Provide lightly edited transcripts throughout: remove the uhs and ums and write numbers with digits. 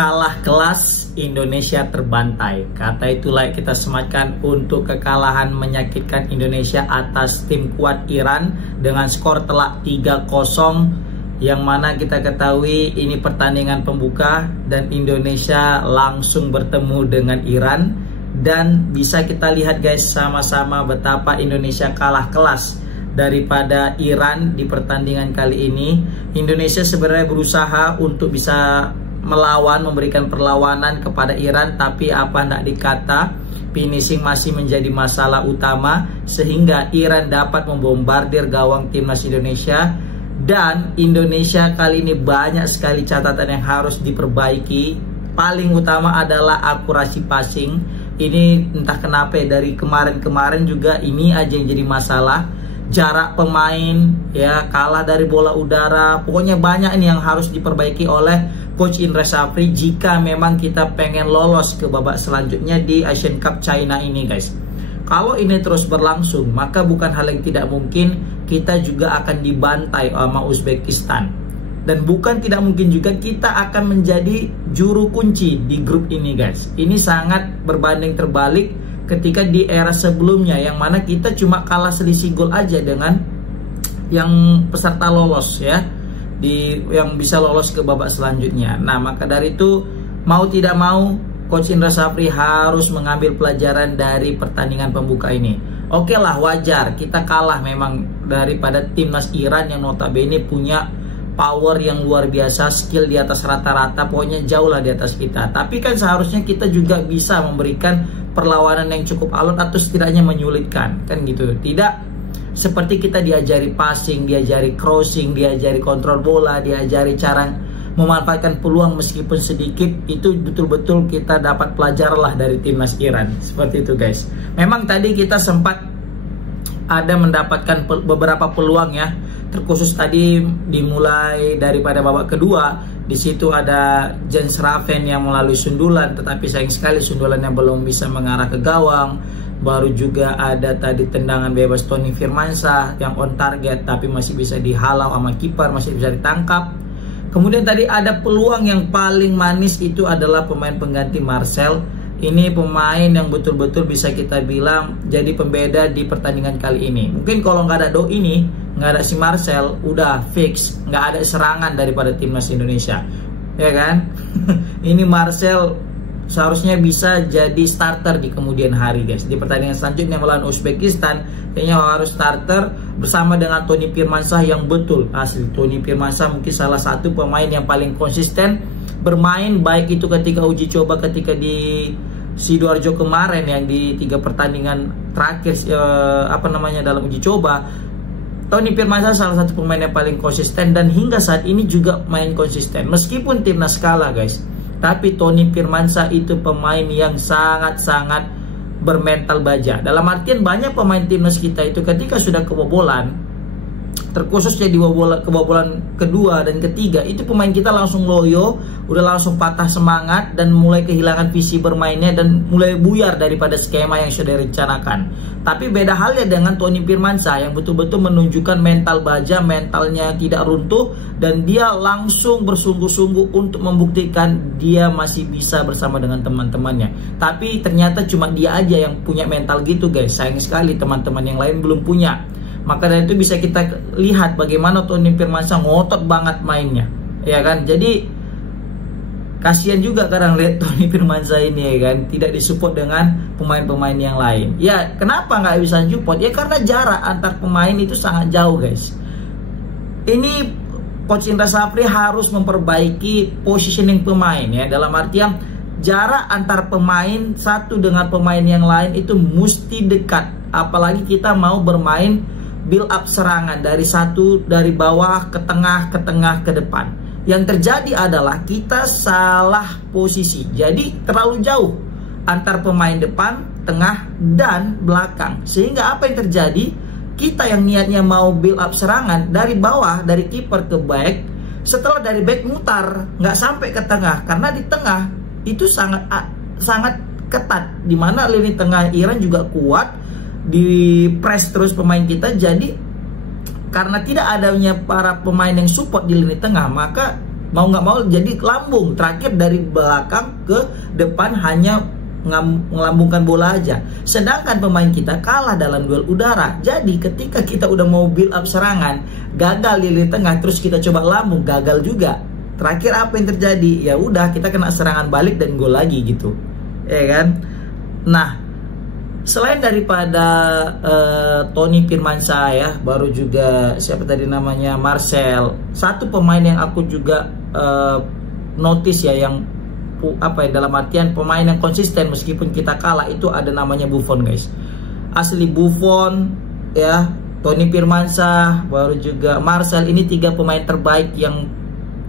Kalah kelas, Indonesia terbantai. Kata itulah kita sematkan untuk kekalahan menyakitkan Indonesia atas tim kuat Iran dengan skor telak 3-0, yang mana kita ketahui ini pertandingan pembuka dan Indonesia langsung bertemu dengan Iran. Dan bisa kita lihat guys sama-sama betapa Indonesia kalah kelas daripada Iran di pertandingan kali ini. Indonesia sebenarnya berusaha untuk bisa melawan, memberikan perlawanan kepada Iran, tapi apa ndak dikata, finishing masih menjadi masalah utama sehingga Iran dapat membombardir gawang timnas Indonesia. Dan Indonesia kali ini banyak sekali catatan yang harus diperbaiki. Paling utama adalah akurasi passing. Ini entah kenapa dari kemarin-kemarin juga ini aja yang jadi masalah. Jarak pemain ya, kalah dari bola udara. Pokoknya banyak ini yang harus diperbaiki oleh Coach Indra Syafri jika memang kita pengen lolos ke babak selanjutnya di Asian Cup China ini guys. Kalau ini terus berlangsung, maka bukan hal yang tidak mungkin kita juga akan dibantai sama Uzbekistan. Dan bukan tidak mungkin juga kita akan menjadi juru kunci di grup ini guys. Ini sangat berbanding terbalik ketika di era sebelumnya, yang mana kita cuma kalah selisih gol aja dengan yang peserta lolos ya, yang bisa lolos ke babak selanjutnya. Nah, maka dari itu mau tidak mau Coach Indra Syafri harus mengambil pelajaran dari pertandingan pembuka ini. Oke lah, wajar kita kalah memang daripada timnas Iran yang notabene punya power yang luar biasa, skill di atas rata-rata, pokoknya jauh lah di atas kita. Tapi kan seharusnya kita juga bisa memberikan perlawanan yang cukup alot atau setidaknya menyulitkan, kan gitu. Tidak seperti kita diajari passing, diajari crossing, diajari kontrol bola, diajari cara memanfaatkan peluang meskipun sedikit. Itu betul-betul kita dapat pelajaran lah dari timnas Iran. Seperti itu guys. Memang tadi kita sempat ada mendapatkan beberapa peluang ya, terkhusus tadi dimulai daripada babak kedua. Di situ ada Jens Raven yang melalui sundulan, tetapi sayang sekali sundulannya belum bisa mengarah ke gawang. Baru juga ada tadi tendangan bebas Tony Firmansyah yang on target tapi masih bisa dihalau sama kiper, masih bisa ditangkap. Kemudian tadi ada peluang yang paling manis, itu adalah pemain pengganti Marcel. Ini pemain yang betul-betul bisa kita bilang jadi pembeda di pertandingan kali ini. Mungkin kalau nggak ada ini, nggak ada si Marcel, udah fix nggak ada serangan daripada timnas Indonesia, ya kan? Ini Marcel seharusnya bisa jadi starter di kemudian hari guys. Di pertandingan selanjutnya melawan Uzbekistan, kayaknya harus starter bersama dengan Tony Firmansyah yang betul asli. Tony Firmansyah mungkin salah satu pemain yang paling konsisten bermain, baik itu ketika uji coba ketika di Sidoarjo kemarin yang di 3 pertandingan terakhir dalam uji coba. Tony Firmansyah salah satu pemain yang paling konsisten dan hingga saat ini juga main konsisten meskipun timnas kalah guys. Tapi Tony Firmansyah itu pemain yang sangat-sangat bermental baja. Dalam artian banyak pemain timnas kita itu ketika sudah kebobolan, terkhususnya di kebobolan kedua dan ketiga, itu pemain kita langsung loyo, udah langsung patah semangat dan mulai kehilangan visi bermainnya dan mulai buyar daripada skema yang sudah direncanakan. Tapi beda halnya dengan Tony Firmansyah yang betul-betul menunjukkan mental baja, mentalnya tidak runtuh, dan dia langsung bersungguh-sungguh untuk membuktikan dia masih bisa bersama dengan teman-temannya. Tapi ternyata cuma dia aja yang punya mental gitu guys. Sayang sekali teman-teman yang lain belum punya. Maka dari itu bisa kita lihat bagaimana Tony Firmansyah ngotot banget mainnya, ya kan? Jadi kasihan juga kadang lihat Tony Firmansyah ini, ya kan, tidak disupport dengan pemain-pemain yang lain. Ya kenapa nggak bisa support? Ya karena jarak antar pemain itu sangat jauh guys. Ini Coach Indra Syafri harus memperbaiki positioning pemain ya, dalam artian jarak antar pemain satu dengan pemain yang lain itu mesti dekat. Apalagi kita mau bermain build up serangan dari bawah ke tengah ke depan. Yang terjadi adalah kita salah posisi. Jadi terlalu jauh antar pemain depan, tengah dan belakang. Sehingga apa yang terjadi? Kita yang niatnya mau build up serangan dari bawah, dari kiper ke back, setelah dari back mutar, nggak sampai ke tengah. Karena di tengah itu sangat ketat, dimana lini tengah Iran juga kuat, di press terus pemain kita. Jadi karena tidak adanya para pemain yang support di lini tengah, maka mau nggak mau jadi lambung. Terakhir dari belakang ke depan hanya ngelambungkan bola aja. Sedangkan pemain kita kalah dalam duel udara. Jadi ketika kita udah mau build up serangan, gagal di lini tengah, terus kita coba lambung, gagal juga. Terakhir apa yang terjadi? Ya udah, kita kena serangan balik dan gol lagi gitu, ya kan? Nah, selain daripada Tony Firmansyah ya, baru juga siapa tadi namanya, Marcel. Satu pemain yang aku juga notice ya, yang apa ya, dalam artian pemain yang konsisten meskipun kita kalah, itu ada namanya Buffon guys. Asli Buffon ya, Tony Firmansyah, baru juga Marcel. Ini 3 pemain terbaik yang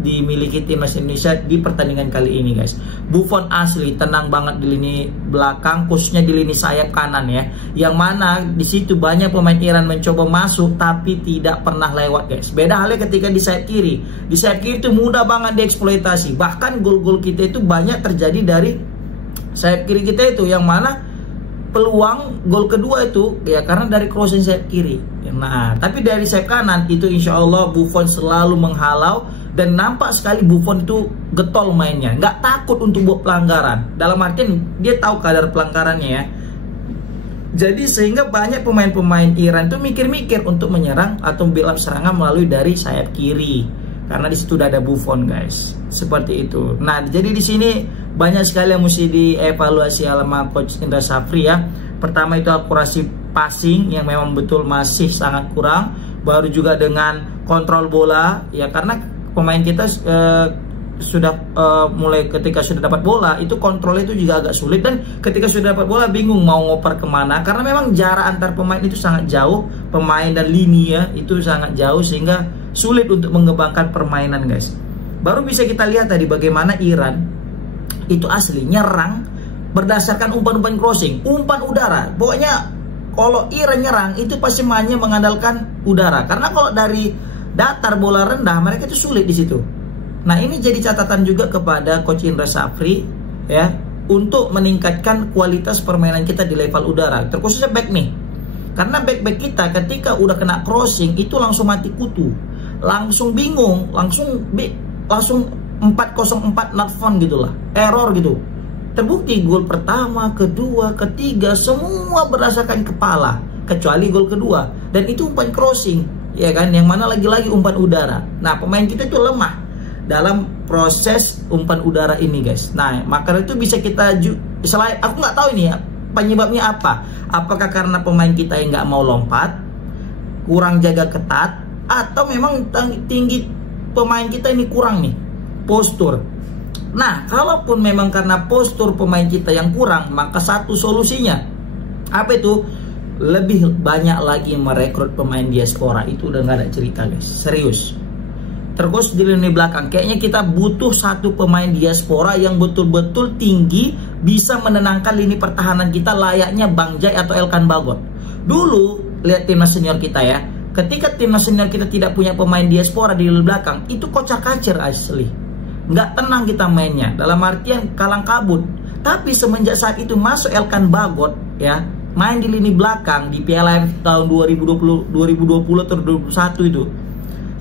dimiliki timnas Indonesia di pertandingan kali ini guys. Buffon asli tenang banget di lini belakang, khususnya di lini sayap kanan ya, yang mana di situ banyak pemain Iran mencoba masuk tapi tidak pernah lewat guys. Beda halnya ketika di sayap kiri. Di sayap kiri itu mudah banget dieksploitasi. Bahkan gol-gol kita itu banyak terjadi dari sayap kiri kita itu, yang mana peluang gol kedua itu ya karena dari crossing sayap kiri. Nah, tapi dari sayap kanan itu insya Allah Buffon selalu menghalau. Dan nampak sekali Buffon itu getol mainnya, nggak takut untuk buat pelanggaran. Dalam artian dia tahu kadar pelanggarannya ya. Jadi sehingga banyak pemain-pemain Iran itu mikir-mikir untuk menyerang atau build up serangan melalui dari sayap kiri, karena di situ udah ada Buffon guys. Seperti itu. Nah, jadi di sini banyak sekali yang mesti dievaluasi sama Coach Indra Syafri ya. Pertama itu akurasi passing yang memang betul masih sangat kurang. Baru juga dengan kontrol bola ya, karena pemain kita sudah mulai ketika sudah dapat bola itu kontrol itu juga agak sulit, dan ketika sudah dapat bola bingung mau ngoper kemana, karena memang jarak antar pemain itu sangat jauh, pemain dan lini ya itu sangat jauh, sehingga sulit untuk mengembangkan permainan guys. Baru bisa kita lihat tadi bagaimana Iran itu asli nyerang berdasarkan umpan-umpan crossing, umpan udara. Pokoknya kalau Iran nyerang itu pasti mainnya mengandalkan udara, karena kalau dari datar bola rendah mereka itu sulit di situ. Nah, ini jadi catatan juga kepada Coach Indra Syafri ya, untuk meningkatkan kualitas permainan kita di level udara, terkhususnya back nih. Karena back kita ketika udah kena crossing itu langsung mati kutu, langsung bingung, langsung 404 not found gitulah, error gitu. Terbukti gol pertama, kedua, ketiga semua berdasarkan kepala, kecuali gol kedua, dan itu umpan crossing ya kan, yang mana lagi-lagi umpan udara. Nah, pemain kita itu lemah dalam proses umpan udara ini guys. Nah, maka itu bisa kita selain, aku nggak tahu ini ya penyebabnya apa. Apakah karena pemain kita yang nggak mau lompat, kurang jaga ketat, atau memang tinggi pemain kita ini kurang nih postur. Nah, kalaupun memang karena postur pemain kita yang kurang, maka satu solusinya apa itu? Lebih banyak lagi merekrut pemain diaspora. Itu udah nggak ada cerita guys, serius. Terus di lini belakang kayaknya kita butuh satu pemain diaspora yang betul-betul tinggi, bisa menenangkan lini pertahanan kita layaknya Bang Jai atau Elkan Bagot. Dulu lihat timnas senior kita ya, ketika timnas senior kita tidak punya pemain diaspora di lini belakang, itu kocar-kacir asli, nggak tenang kita mainnya, dalam artian kalang kabut. Tapi semenjak saat itu masuk Elkan Bagot ya, main di lini belakang di Piala AFF tahun 2020 atau 2021 itu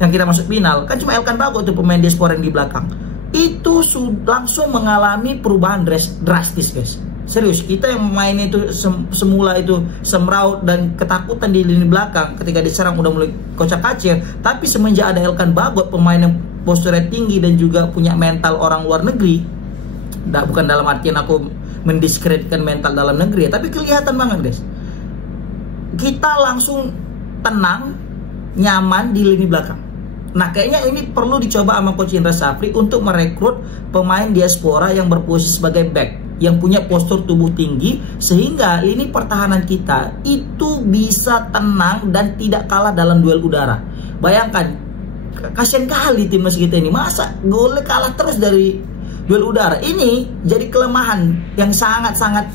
yang kita masuk final, kan cuma Elkan Bagot itu pemain diaspora yang di belakang. Itu langsung mengalami perubahan drastis guys. Serius, kita yang main itu semula itu semraut dan ketakutan di lini belakang, ketika diserang udah mulai kocak-kacir. Tapi semenjak ada Elkan Bagot, pemain yang posturnya tinggi dan juga punya mental orang luar negeri, bukan dalam artian aku mendiskreditkan mental dalam negeri ya, tapi kelihatan banget guys, kita langsung tenang, nyaman di lini belakang. Nah, kayaknya ini perlu dicoba sama Coach Indra Syafri untuk merekrut pemain diaspora yang berposisi sebagai back, yang punya postur tubuh tinggi, sehingga lini pertahanan kita itu bisa tenang dan tidak kalah dalam duel udara. Bayangkan, kasian kali timnas kita ini, masa golnya kalah terus dari duel udara. Ini jadi kelemahan yang sangat-sangat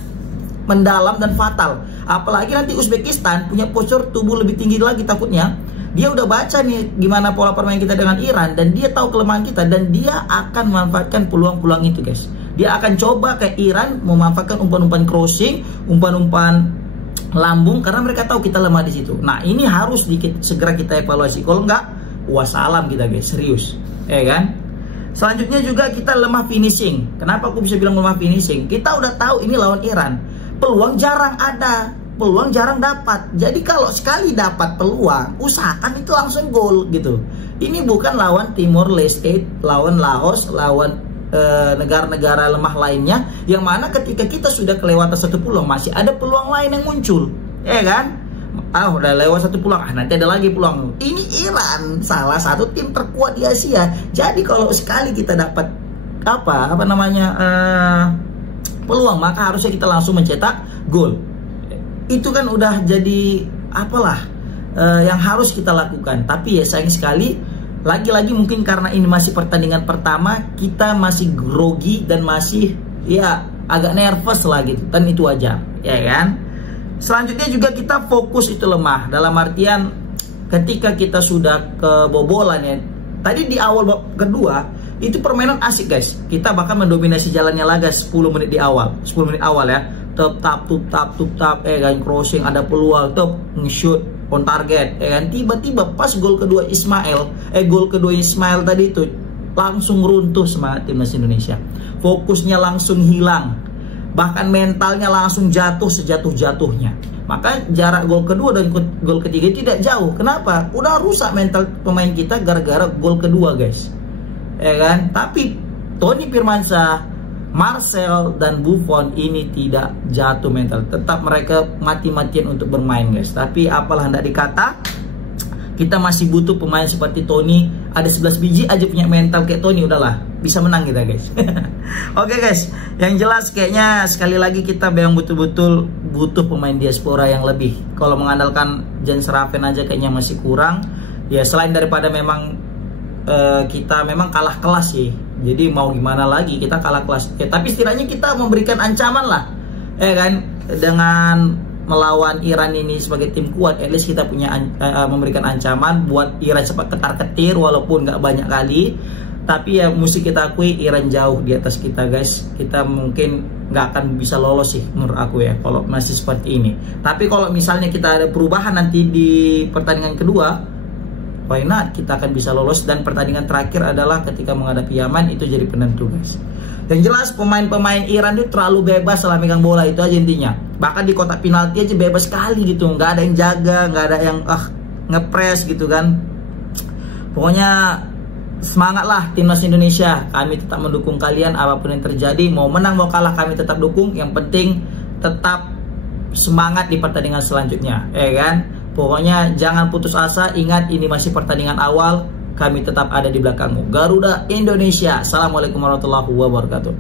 mendalam dan fatal. Apalagi nanti Uzbekistan punya postur tubuh lebih tinggi lagi, takutnya dia udah baca nih gimana pola permainan kita dengan Iran, dan dia tahu kelemahan kita, dan dia akan memanfaatkan peluang-peluang itu guys. Dia akan coba ke Iran memanfaatkan umpan-umpan crossing, umpan-umpan lambung, karena mereka tahu kita lemah di situ. Nah, ini harus segera kita evaluasi. Kalau enggak, wassalam kita guys, serius, ya kan? Selanjutnya juga kita lemah finishing. Kenapa aku bisa bilang lemah finishing? Kita udah tahu ini lawan Iran, peluang jarang ada, peluang jarang dapat. Jadi kalau sekali dapat peluang, usahakan itu langsung gol gitu. Ini bukan lawan Timor Leste, lawan Laos, lawan negara-negara lemah lainnya, yang mana ketika kita sudah kelewatan satu peluang, masih ada peluang lain yang muncul, ya kan? Udah lewat satu peluang, nanti ada lagi peluang. Ini Iran, salah satu tim terkuat di Asia. Jadi kalau sekali kita dapat peluang, maka harusnya kita langsung mencetak gol. Itu kan udah jadi yang harus kita lakukan. Tapi ya sayang sekali, lagi-lagi mungkin karena ini masih pertandingan pertama, kita masih grogi dan masih ya agak nervous lah gitu. Dan itu aja, ya kan? Selanjutnya juga kita fokus itu lemah. Dalam artian ketika kita sudah kebobolan ya. Tadi di awal kedua itu permainan asik guys. Kita bahkan mendominasi jalannya laga 10 menit awal ya. Tup tap, kan crossing, ada peluang, nge-shoot on target, kan tiba-tiba pas gol kedua Ismail tadi itu langsung runtuh semangat timnas Indonesia. Fokusnya langsung hilang. Bahkan mentalnya langsung jatuh sejatuh-jatuhnya. Maka jarak gol kedua dan gol ketiga tidak jauh. Kenapa? Udah rusak mental pemain kita gara-gara gol kedua guys, ya kan? Tapi Toni Firmansyah, Marcel dan Buffon ini tidak jatuh mental. Tetap mereka mati-matian untuk bermain guys. Tapi apalah hendak dikata, kita masih butuh pemain seperti Toni. Ada 11 biji aja punya mental kayak Toni, udahlah bisa menang kita guys. Oke guys, yang jelas kayaknya sekali lagi kita memang betul-betul butuh pemain diaspora yang lebih. Kalau mengandalkan Jan Seraven aja kayaknya masih kurang. Ya selain daripada memang kita memang kalah kelas sih. Jadi mau gimana lagi, kita kalah kelas. Ya, tapi setidaknya kita memberikan ancaman lah, ya kan? Dengan melawan Iran ini sebagai tim kuat, at least kita punya memberikan ancaman buat Iran cepat ketar-ketir walaupun nggak banyak kali. Tapi ya mesti kita akui Iran jauh di atas kita guys. Kita mungkin nggak akan bisa lolos sih menurut aku ya kalau masih seperti ini. Tapi kalau misalnya kita ada perubahan nanti di pertandingan kedua, why not, kita akan bisa lolos. Dan pertandingan terakhir adalah ketika menghadapi Yaman, itu jadi penentu guys. Yang jelas pemain-pemain Iran itu terlalu bebas salah megang bola, itu aja intinya. Bahkan di kotak penalti aja bebas sekali gitu, nggak ada yang jaga, nggak ada yang ngepres gitu kan. Pokoknya semangatlah timnas Indonesia. Kami tetap mendukung kalian apapun yang terjadi, mau menang mau kalah kami tetap dukung. Yang penting tetap semangat di pertandingan selanjutnya, ya kan? Pokoknya jangan putus asa. Ingat ini masih pertandingan awal. Kami tetap ada di belakangmu. Garuda Indonesia. Assalamualaikum warahmatullahi wabarakatuh.